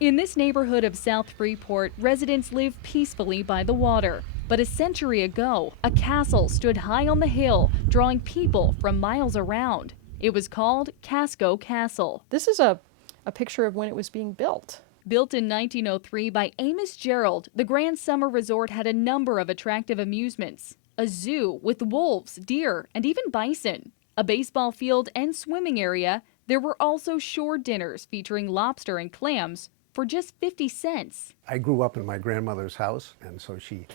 In this neighborhood of South Freeport, residents live peacefully by the water. But a century ago, a castle stood high on the hill, drawing people from miles around. It was called Casco Castle. This is a picture of when it was being built. Built in 1903 by Amos Gerald, the Grand Summer Resort had a number of attractive amusements. A zoo with wolves, deer, and even bison. A baseball field and swimming area. There were also shore dinners featuring lobster and clams for just 50 cents. I grew up in my grandmother's house, and so she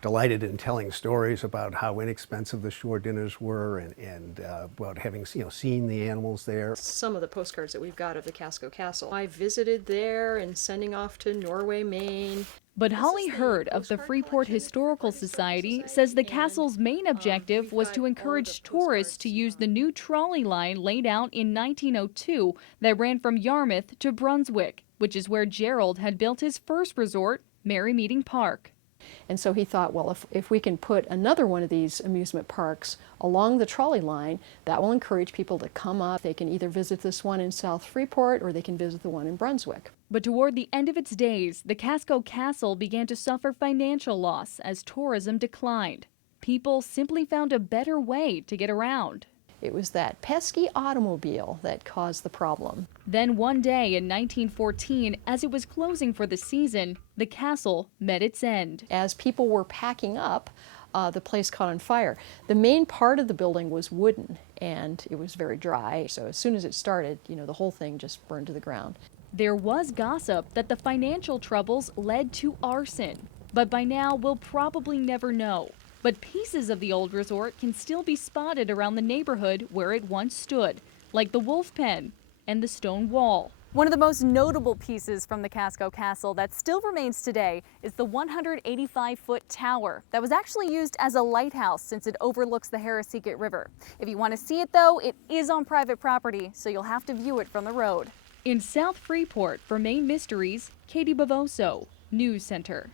delighted in telling stories about how inexpensive the shore dinners were and about having seen the animals there. Some of the postcards that we've got of the Casco Castle. I visited there and sending off to Norway, Maine. But Holly Hurd of the Freeport Historical Society says the castle's main objective was to encourage tourists to use the new trolley line laid out in 1902 that ran from Yarmouth to Brunswick, which is where Gerald had built his first resort, Merry Meeting Park. And so he thought, well, if we can put another one of these amusement parks along the trolley line, that will encourage people to come up. They can either visit this one in South Freeport or they can visit the one in Brunswick. But toward the end of its days, the Casco Castle began to suffer financial loss as tourism declined. People simply found a better way to get around. It was that pesky automobile that caused the problem. Then one day in 1914, as it was closing for the season, the castle met its end. As people were packing up, the place caught on fire. The main part of the building was wooden and it was very dry. So as soon as it started, the whole thing just burned to the ground. There was gossip that the financial troubles led to arson, but by now we'll probably never know. But pieces of the old resort can still be spotted around the neighborhood where it once stood, like the wolf pen and the stone wall. One of the most notable pieces from the Casco Castle that still remains today is the 185-foot tower that was actually used as a lighthouse since it overlooks the Harrisicot River. If you want to see it though, it is on private property, so you'll have to view it from the road. In South Freeport for Maine Mysteries, Katie Bavoso, News Center.